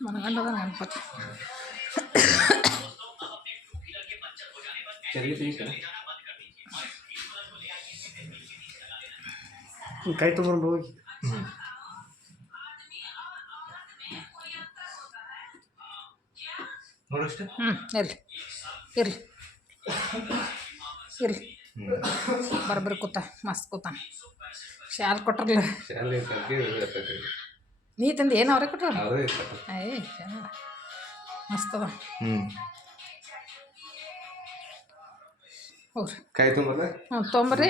ಮನಗಂಡದ ತೆಗಿಕ ಕೈ ತೊಗೊಂಡು ಹೋಗಿ. ಹ್ಞೂ ಇರಲಿ. ಇರಲಿ. ಇರಲಿ. ಬರ್ಬರಿ ಕೂತ ಮಸ್ತ್ ಕೂತ ಶಾಲ್ ಕೊಟ್ರಲ್ಲ. ಇರ್ತೈತೆ ನೀ ತಂದು ಏನು ಅವ್ರೆ ಇರ್ತೈತೆ ಏಯ್ ಮಸ್ತ್ ಅದ ಹ್ಞೂ ಹೌದು. ಕಾಯಿ ತೊಂಬರ್ರಿ ಹ್ಞೂ ತೊಂಬರ್ರಿ